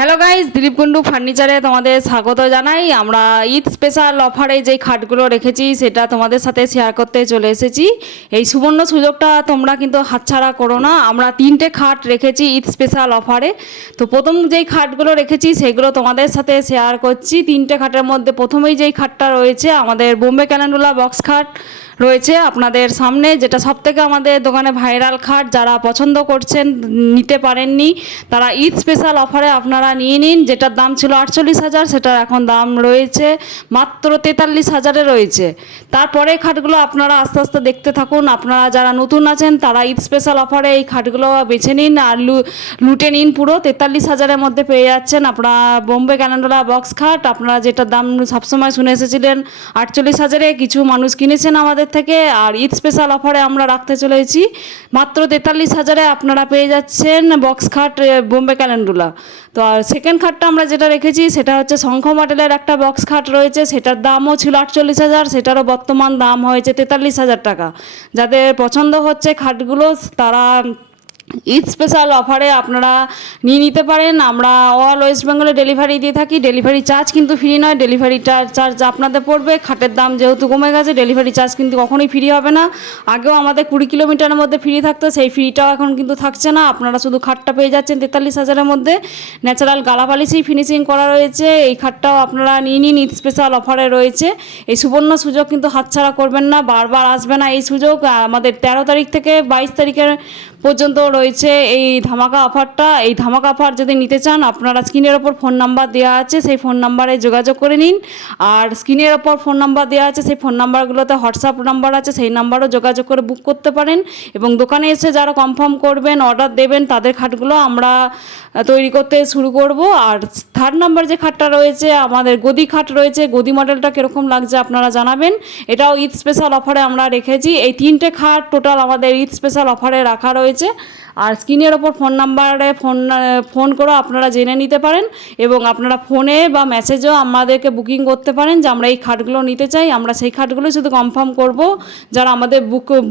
Hello guys, Dilip Kundu ফার্নিচারে তোমাদের স্বাগত জানাই। আমরা ঈদ স্পেশাল অফারে যেই খাটগুলো রেখেছি সেটা তোমাদের সাথে শেয়ার করতে চলে এসেছি। এই সুবর্ণ সুযোগটা তোমরা কিন্তু হাতছাড়া করো না। আমরা 3টে খাট রেখেছি ঈদ স্পেশাল অফারে। তো প্রথম যেই খাটগুলো রেখেছি সেগুলো তোমাদের সাথে শেয়ার করছি। 3টে খাটের মধ্যে প্রথমেই যেই খাটটা রয়েছে আমাদের বোম্বে ক্যালেন্ডুলা বক্স খাট রয়েছে আপনাদের সামনে, যেটা সবথেকে আমাদের দোকানে ভাইরাল খাট। যারা পছন্দ করছেন, নিতে পারেননি, তারা ঈদ স্পেশাল অফারে আপনারা নিয়ে নিন। যেটার দাম ছিল 48,000, সেটার এখন দাম রয়েছে মাত্র 43,000-এ রয়েছে। তারপরে খাটগুলো আপনারা আস্তে আস্তে দেখতে থাকুন। আপনারা যারা নতুন আছেন তারা ঈদ স্পেশাল অফারে এই খাটগুলো বেছে নিন আর লুটে নিন। পুরো 43,000-এর মধ্যে পেয়ে যাচ্ছেন আপনারা বোম্বে ক্যালেন্ডুলা বক্স খাট। আপনারা যেটার দাম সবসময় শুনে এসেছিলেন 48,000-এ, কিছু মানুষ কিনেছেন আমাদের থেকে। আর ঈদ স্পেশাল অফারে আমরা রাখতে চলেছি মাত্র 43,000-এ আপনারা পেয়ে যাচ্ছেন বক্স খাট বোম্বে ক্যালেন্ডুলা। তো আর সেকেন্ড খাটটা আমরা যেটা রেখেছি সেটা হচ্ছে শঙ্খ মডেলের একটা বক্স খাট রয়েছে। সেটার দামও ছিল 48,000, সেটারও বর্তমান দাম হয়েছে 43,000 টাকা। যাদের পছন্দ হচ্ছে খাটগুলো তারা ঈদ স্পেশাল অফারে আপনারা নিয়ে নিতে পারেন। আমরা অল ওয়েস্ট বেঙ্গলে ডেলিভারি দিয়ে থাকি। ডেলিভারি চার্জ কিন্তু ফ্রি নয়, ডেলিভারিটা চার্জ আপনাদের পড়বে। খাটের দাম যেহেতু কমে গেছে, ডেলিভারি চার্জ কিন্তু কখনোই ফ্রি হবে না। আগেও আমাদের 20 কিলোমিটারের মধ্যে ফ্রি থাকতো, সেই ফ্রিটাও এখন কিন্তু থাকছে না। আপনারা শুধু খাটটা পেয়ে যাচ্ছেন 43,000-এর মধ্যে। ন্যাচারাল গালা পালিশেই ফিনিশিং করা রয়েছে। এই খাটটাও আপনারা নিয়ে নিন, ঈদ স্পেশাল অফারে রয়েছে। এই সুবর্ণ সুযোগ কিন্তু হাতছাড়া করবেন না, বারবার আসবে না এই সুযোগ। আমাদের 13 তারিখ থেকে 22 তারিখের পর্যন্ত রয়েছে এই ধামাকা অফারটা। এই ধামাকা অফার যদি নিতে চান আপনারা স্ক্রিনের ওপর ফোন নাম্বার দেওয়া আছে, সেই ফোন নাম্বারে যোগাযোগ করে নিন। আর স্ক্রিনের ওপর ফোন নাম্বার দেওয়া আছে, সেই ফোন নাম্বারগুলোতে হোয়াটসঅ্যাপ নাম্বার আছে, সেই নাম্বারও যোগাযোগ করে বুক করতে পারেন। এবং দোকানে এসে যারা কনফার্ম করবেন, অর্ডার দেবেন, তাদের খাটগুলো আমরা তৈরি করতে শুরু করব। আর থার্ড নাম্বার যে খাটটা রয়েছে আমাদের গদি খাট রয়েছে। গদি মডেলটা কীরকম লাগছে আপনারা জানাবেন। এটাও ঈদ স্পেশাল অফারে আমরা রেখেছি। এই 3টে খাট টোটাল আমাদের ঈদ স্পেশাল অফারে রাখা রয়েছে। আর স্ক্রিনের ওপর ফোন নাম্বারে ফোন করে আপনারা জেনে নিতে পারেন। এবং আপনারা ফোনে বা মেসেজেও আমাদেরকে বুকিং করতে পারেন যে আমরা এই খাটগুলো নিতে চাই। আমরা সেই খাটগুলোই শুধু কনফার্ম করব। যারা আমাদের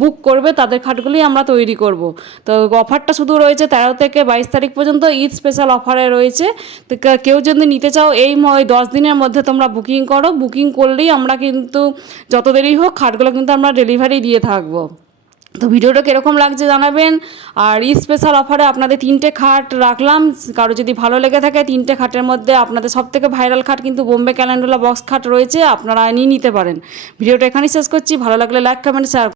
বুক করবে তাদের খাটগুলোই আমরা তৈরি করব। তো অফারটা শুধু রয়েছে 13 থেকে 22 তারিখ পর্যন্ত, ঈদ স্পেশাল অফারে রয়েছে। তো কেউ যদি নিতে চাও এই 10 দিনের মধ্যে তোমরা বুকিং করো। বুকিং করলেই আমরা কিন্তু যত দেরি হোক খাটগুলো কিন্তু আমরা ডেলিভারি দিয়ে থাকবো। তো ভিডিওটা কীরকম লাগছে জানাবেন। আর ঈদ স্পেশাল অফারে আপনাদের 3টে খাট রাখলাম। কারো যদি ভালো লেগে থাকে 3টে খাটের মধ্যে আপনাদের সবথেকে ভাইরাল খাট কিন্তু বোম্বে ক্যালেন্ডুলা বক্স খাট রয়েছে, আপনারা নিয়ে নিতে পারেন। ভিডিওটা এখানেই শেষ করছি। ভালো লাগলে লাইক, কমেন্ট, শেয়ার।